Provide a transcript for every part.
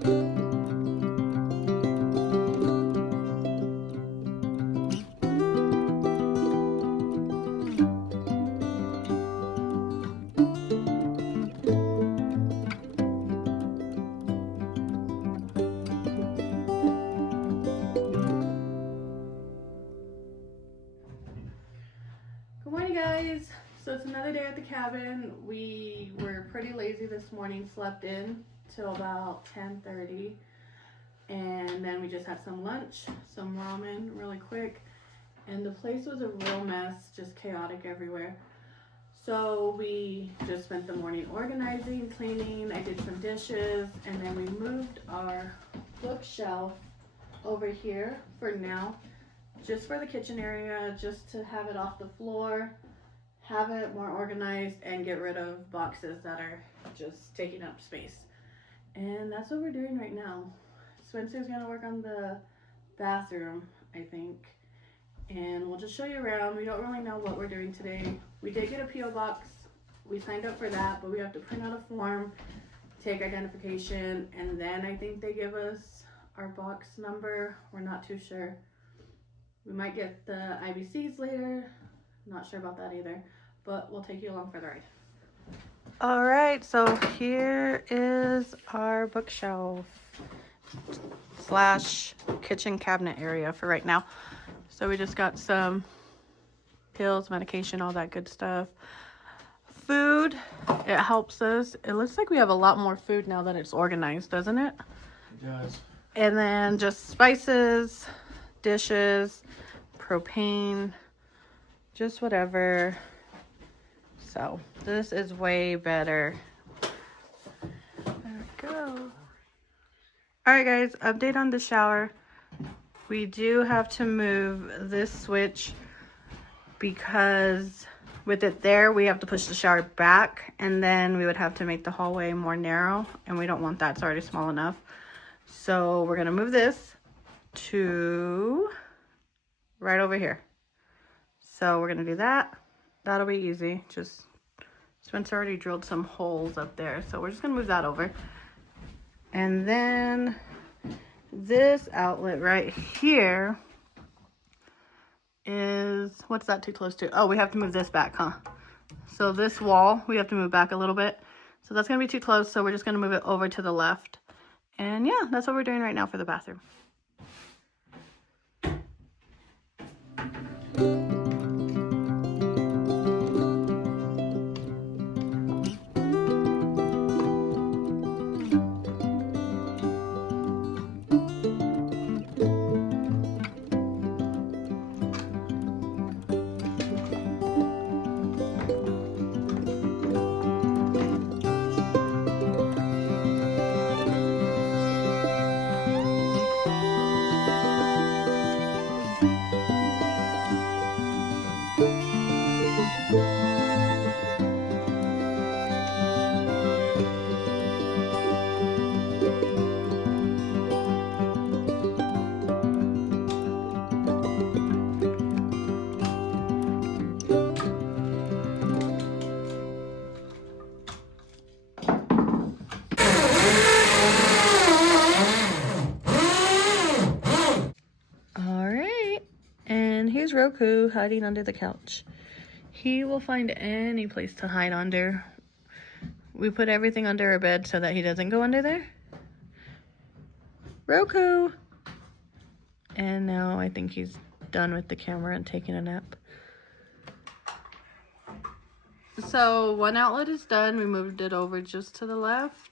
Good morning, guys. So it's another day at the cabin. We were pretty lazy this morning, slept in till about 10:30, and then we just had some lunch, some ramen really quick, and the place was a real mess, just chaotic everywhere. So we just spent the morning organizing, cleaning. I did some dishes, and then we moved our bookshelf over here for now, just for the kitchen area, just to have it off the floor, have it more organized, and get rid of boxes that are just taking up space. And that's what we're doing right now. Spencer's gonna work on the bathroom, I think, and we'll just show you around. We don't really know what we're doing today. We did get a P.O. box. We signed up for that, but we have to print out a form, take identification, and then I think they give us our box number. We're not too sure. We might get the IBCs later. Not sure about that either, but we'll take you along for the ride. All right, so here is our bookshelf / kitchen cabinet area for right now. So we just got some pills, medication, all that good stuff. Food, it helps us. It looks like we have a lot more food now that it's organized, doesn't it? It does. And then just spices, dishes, propane, just whatever. So this is way better. There we go. All right, guys, update on the shower. We do have to move this switch because with it there, we have to push the shower back, and then we would have to make the hallway more narrow, and we don't want that. It's already small enough. So we're gonna move this to right over here. So we're gonna do that. That'll be easy. Just Spencer already drilled some holes up there, so we're just gonna move that over. And then this outlet right here is, what's that too close to? Oh, we have to move this back, huh? So this wall, we have to move back a little bit. So that's gonna be too close, so we're just gonna move it over to the left. And yeah, that's what we're doing right now for the bathroom. Roku hiding under the couch. He will find any place to hide under. We put everything under our bed so that he doesn't go under there. Roku! And now I think he's done with the camera and taking a nap. So one outlet is done. We moved it over just to the left.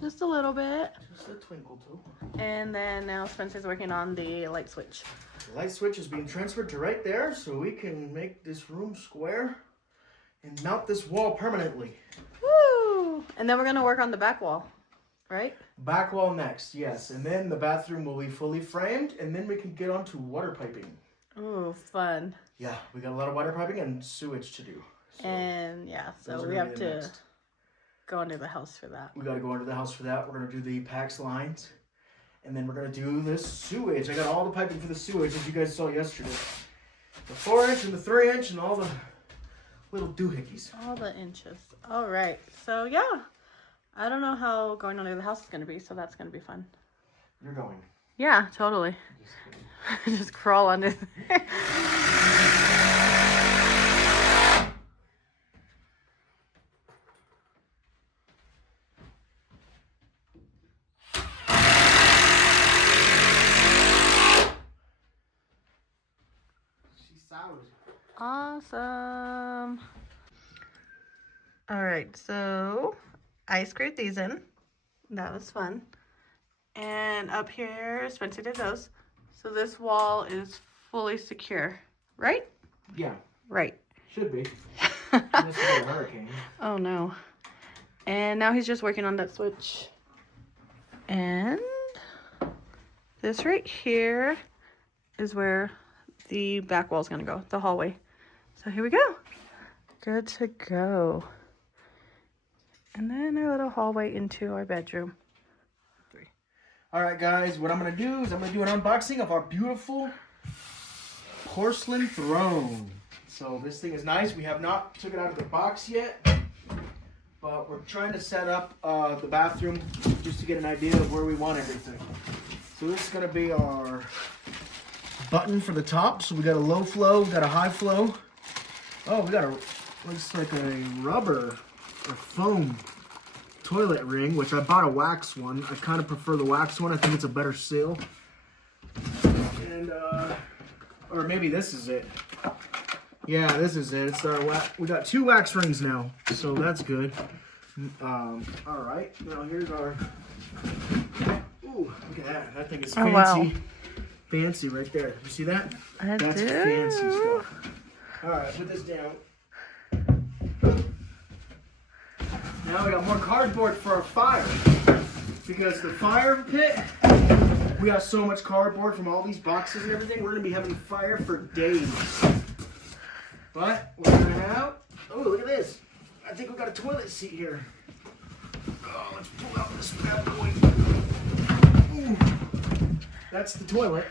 Just a little bit. Just a twinkle too. And then now Spencer's working on the light switch. The light switch is being transferred to right there so we can make this room square and mount this wall permanently. Woo! And then we're going to work on the back wall, right? Back wall next, yes. And then the bathroom will be fully framed, and then we can get on to water piping. Ooh, fun. Yeah, we got a lot of water piping and sewage to do. So and yeah, so we have to go into the house for that. We got to go into the house for that. We're going to do the PAX lines. And then we're going to do this sewage. I got all the piping for the sewage, as you guys saw yesterday. The 4-inch and the 3-inch and all the little doohickeys. All the inches. All right. So, yeah. I don't know how going under the house is going to be, so that's going to be fun. You're going. Yeah, totally. Just crawl under there. She's sour. Awesome. All right, so I screwed these in. That was fun. And up here, Spencer did those. So this wall is fully secure, right? Yeah. Right. Should be. This is a hurricane. Oh no. And now he's just working on that switch. And this right here is where the back wall is going to go, the hallway. So here we go. Good to go. And then our little hallway into our bedroom. All right, guys, what I'm going to do is I'm going to do an unboxing of our beautiful porcelain throne. So this thing is nice. We have not took it out of the box yet, but we're trying to set up the bathroom just to get an idea of where we want everything. So this is going to be our button for the top. So we got a low flow, we got a high flow. Oh, we got a, looks like a rubber or foam toilet ring, which I bought a wax one. I kind of prefer the wax one. I think it's a better seal. And, or maybe this is it. Yeah, this is it. It's our wax. We got 2 wax rings now, so that's good. All right, now here's our, ooh, look at that. That thing is fancy. Oh, wow. Fancy right there. You see that? I That's do. fancy stuff. All right, put this down. Now we got more cardboard for our fire. Because the fire pit, we got so much cardboard from all these boxes and everything, we're gonna be having fire for days. But we're gonna have, oh, look at this. I think we got a toilet seat here. Oh, let's pull out this bad boy. Ooh. That's the toilet.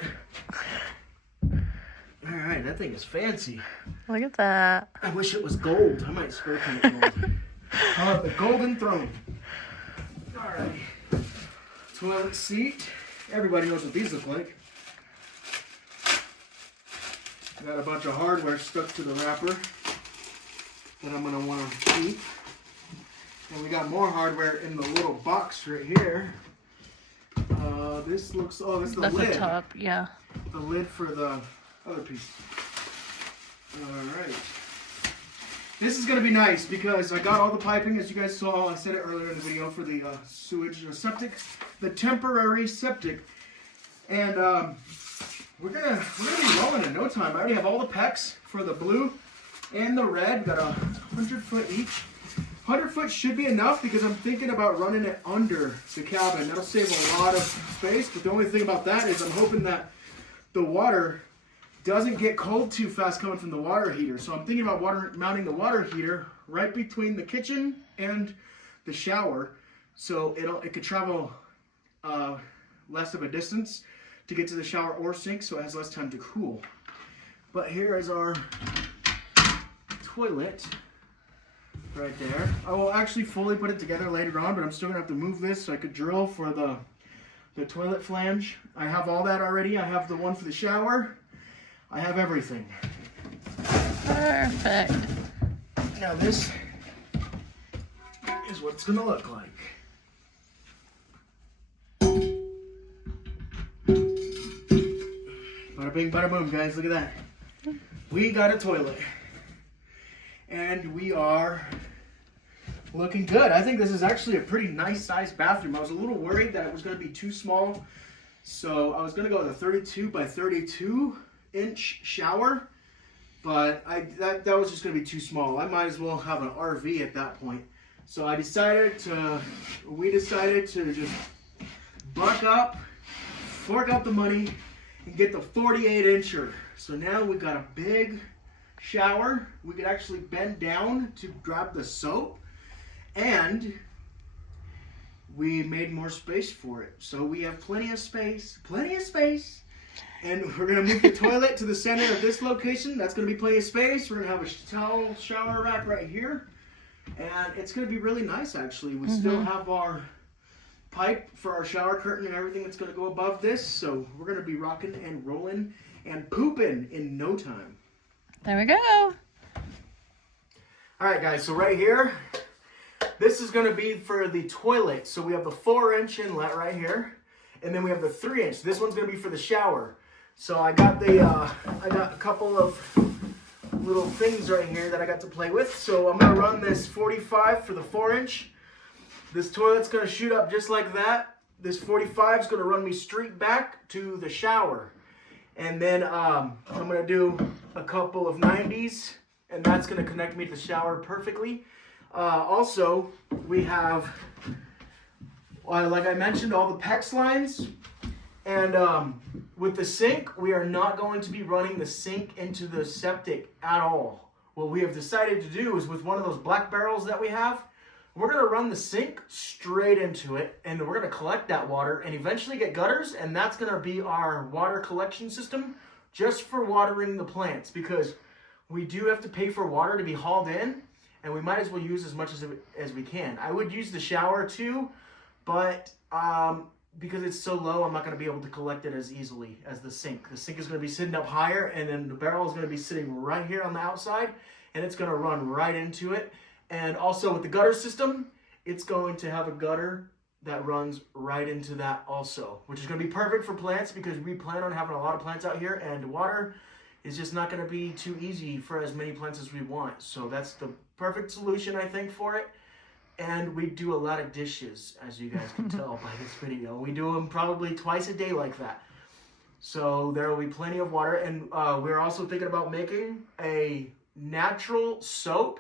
All right, that thing is fancy. Look at that. I wish it was gold. I might spray paint it gold. Call it the golden throne. All right. Toilet seat. Everybody knows what these look like. Got a bunch of hardware stuck to the wrapper that I'm gonna want to keep. And we got more hardware in the little box right here. This looks, oh, this is the That's lid. the top, yeah. The lid for the other piece. Alright. This is going to be nice because I got all the piping, as you guys saw. I said it earlier in the video, for the sewage septic. The temporary septic. And we're gonna be rolling in no time. I already have all the pecs for the blue and the red. Got 100 foot each. 100 foot should be enough because I'm thinking about running it under the cabin. That'll save a lot of space, but the only thing about that is I'm hoping that the water doesn't get cold too fast coming from the water heater. So I'm thinking about mounting the water heater right between the kitchen and the shower, so it could travel less of a distance to get to the shower or sink, so it has less time to cool. But here is our toilet. Right there. I will actually fully put it together later on, but I'm still gonna have to move this so I could drill for the toilet flange. I have all that already. I have the one for the shower. I have everything. Perfect. Now this is what it's gonna look like. Bada bing, bada boom, guys. Look at that. We got a toilet. And we are looking good. I think this is actually a pretty nice sized bathroom. I was a little worried that it was going to be too small. So I was going to go with a 32 by 32 inch shower. But that was just going to be too small. I might as well have an RV at that point. So we decided to just buck up, fork out the money, and get the 48 incher. So now we've got a big shower. We could actually bend down to grab the soap, and we made more space for it. So we have plenty of space, and we're gonna move the toilet to the center of this location. That's gonna be plenty of space. We're gonna have a towel shower rack right here. And it's going to be really nice, actually. We still have our pipe for our shower curtain and everything that's going to go above this. So we're going to be rocking and rolling and pooping in no time. There we go. All right, guys. So right here, this is going to be for the toilet. So we have the 4-inch inlet right here. And then we have the 3-inch. This one's going to be for the shower. So I got a couple of little things right here that I got to play with. So I'm going to run this 45 for the 4-inch. This toilet's going to shoot up just like that. This 45 is going to run me straight back to the shower. And then I'm going to do a couple of 90s, and that's going to connect me to the shower perfectly. Also, we have, like I mentioned, all the PEX lines. And with the sink, we are not going to be running the sink into the septic at all. What we have decided to do is with one of those black barrels that we have, we're going to run the sink straight into it, and we're going to collect that water and eventually get gutters, and that's going to be our water collection system just for watering the plants, because we do have to pay for water to be hauled in, and we might as well use as much as we can. I would use the shower too, but because it's so low, I'm not going to be able to collect it as easily as the sink. The sink is going to be sitting up higher, and then the barrel is going to be sitting right here on the outside, and it's going to run right into it. And also with the gutter system, it's going to have a gutter that runs right into that also, which is going to be perfect for plants because we plan on having a lot of plants out here, and water is just not going to be too easy for as many plants as we want. So that's the perfect solution, I think, for it. And we do a lot of dishes, as you guys can tell by this video. We do them probably twice a day like that. So there will be plenty of water. And we're also thinking about making a natural soap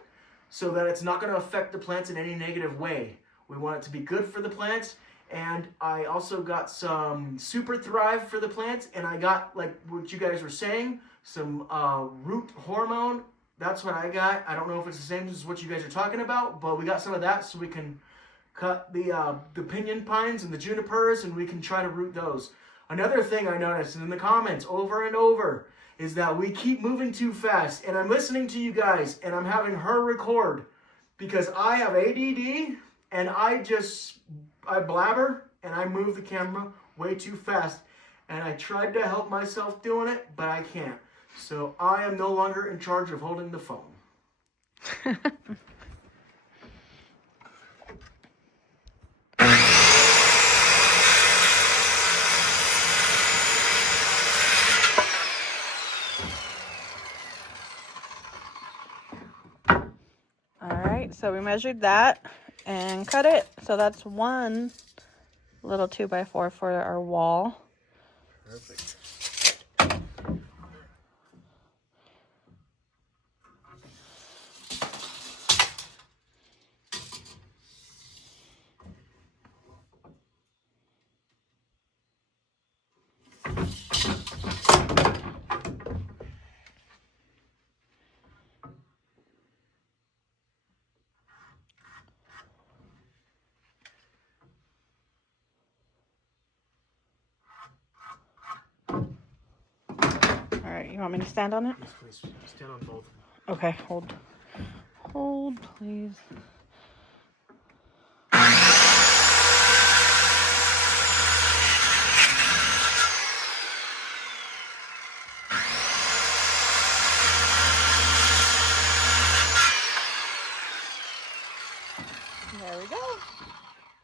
so that it's not going to affect the plants in any negative way. We want it to be good for the plants. And I also got some Super Thrive for the plants. And I got, like what you guys were saying, some root hormone. That's what I got. I don't know if it's the same as what you guys are talking about, but we got some of that so we can cut the pinyon pines and the junipers, and we can try to root those. Another thing I noticed in the comments over and over is that we keep moving too fast, and I'm listening to you guys, and I'm having her record because I have ADD, and I blabber, and I move the camera way too fast, and I tried to help myself doing it, but I can't. So I am no longer in charge of holding the phone. All right, so we measured that and cut it. So that's one little 2x4 for our wall. Perfect. All right, you want me to stand on it? Yes, please. Stand on both. Okay, hold. Hold, please. There we go.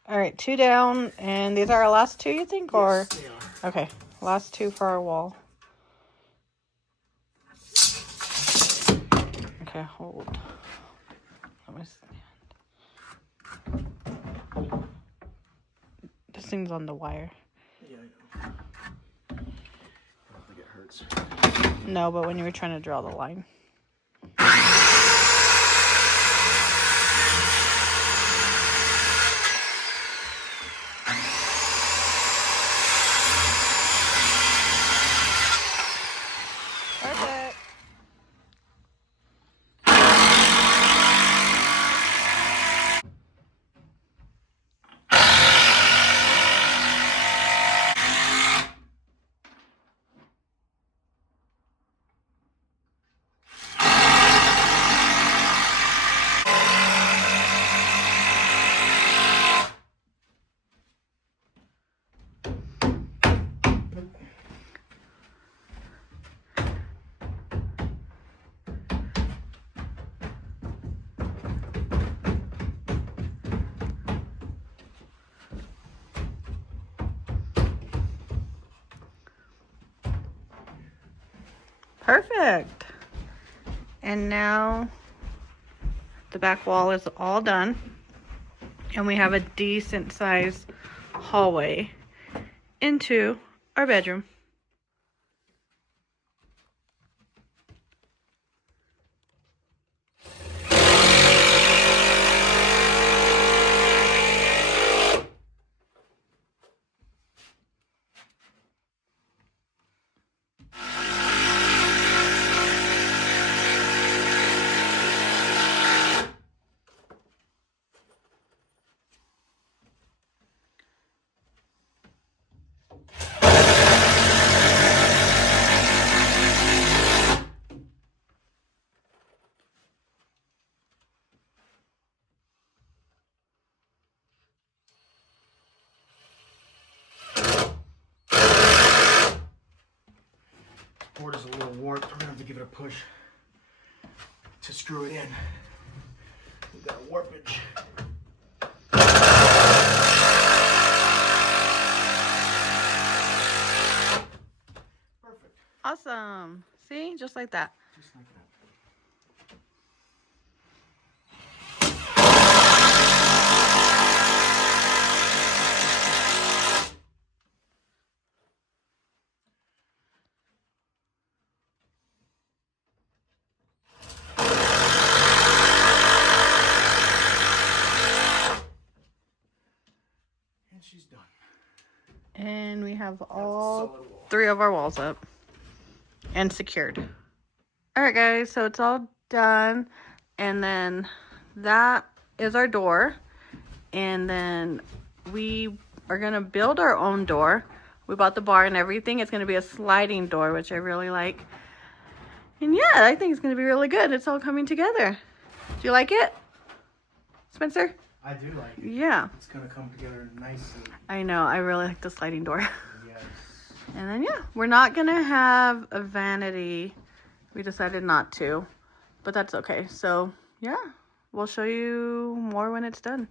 All right, 2 down, and these are our last 2, you think? Or Yes, they are. okay, last 2 for our wall. Okay, hold. Let me stand. This thing's on the wire. Yeah, I know. I don't think it hurts. No, but when you were trying to draw the line. Perfect. Perfect. And now the back wall is all done. And we have a decent sized hallway into our bedroom. Board is a little warped. We're gonna have to give it a push to screw it in. We've got a warpage. Perfect. Awesome. See, just like that. Just like that. And she's done. And we have That's a all solid wall. 3 of our walls up and secured. All right, guys, so it's all done. And then that is our door. And then we are going to build our own door. We bought the bar and everything. It's going to be a sliding door, which I really like. And yeah, I think it's going to be really good. It's all coming together. Do you like it, Spencer? I do like it. Yeah. It's gonna come together nicely. I know. I really like the sliding door. Yes. And then, yeah, we're not going to have a vanity. We decided not to, but that's okay. So, yeah, we'll show you more when it's done.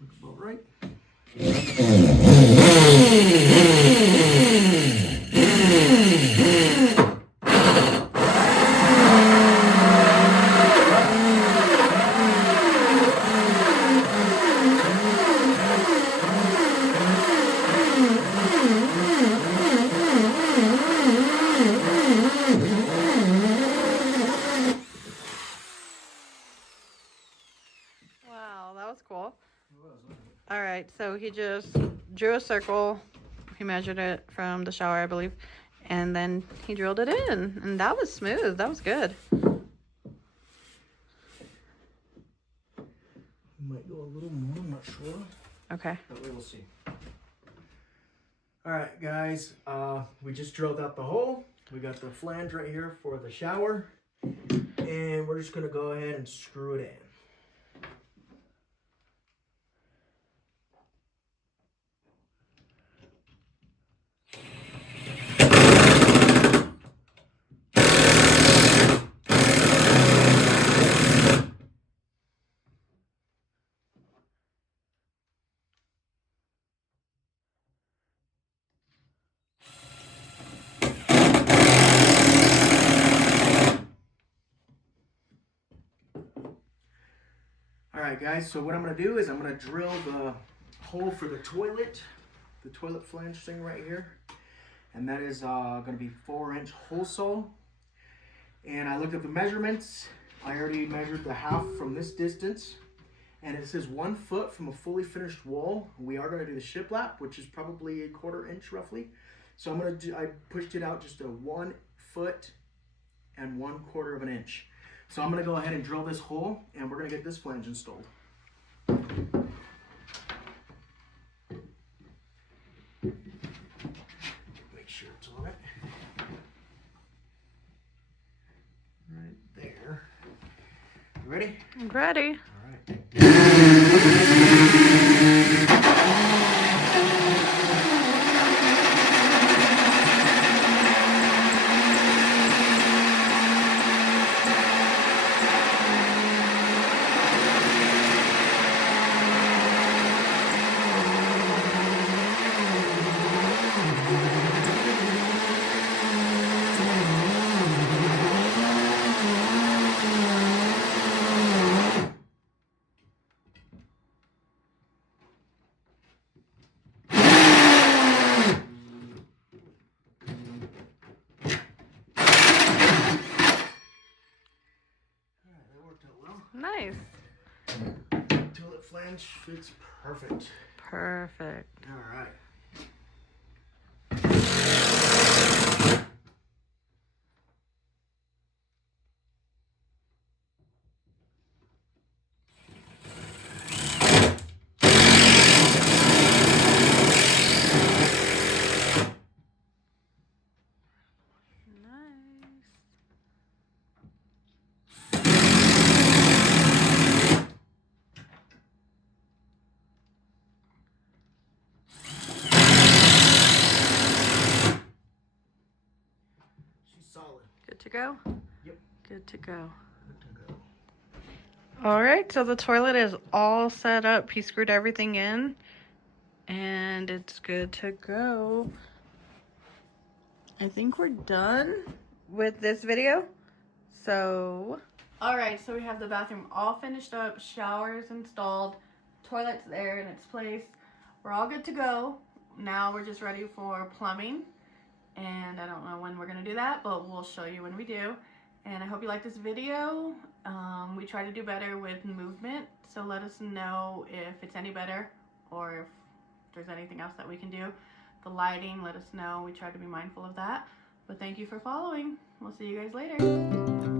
Looks about right. Wow, that was cool. All right, so he just drew a circle. He measured it from the shower, I believe, and then he drilled it in, and that was smooth. That was good. Might go a little more, I'm not sure. Okay. But we will see. Alright guys, we just drilled out the hole. We got the flange right here for the shower. And we're just gonna go ahead and screw it in. Alright guys, so what I'm going to do is I'm going to drill the hole for the toilet flange thing right here. And that is going to be 4-inch hole saw. And I looked at the measurements. I already measured the half from this distance. And it says 1 foot from a fully finished wall. We are going to do the shiplap, which is probably 1/4 inch roughly. So I pushed it out just a 1 foot and 1/4 of an inch. So I'm going to go ahead and drill this hole, and we're going to get this flange installed. Make sure it's on it. Right there. You ready? I'm ready. All right. nice. Toilet flange fits perfect. Perfect. All right. Solid. Good to go? Yep. Good to go. Good to go. All right, so the toilet is all set up. He screwed everything in and it's good to go. I think we're done with this video. So, all right, so we have the bathroom all finished up, showers installed, toilet's there in its place. We're all good to go. Now we're just ready for plumbing. And I don't know when we're gonna do that, but we'll show you when we do. And I hope you like this video. We try to do better with movement, so let us know if it's any better or if there's anything else that we can do. The lighting, let us know. We try to be mindful of that. But thank you for following. We'll see you guys later.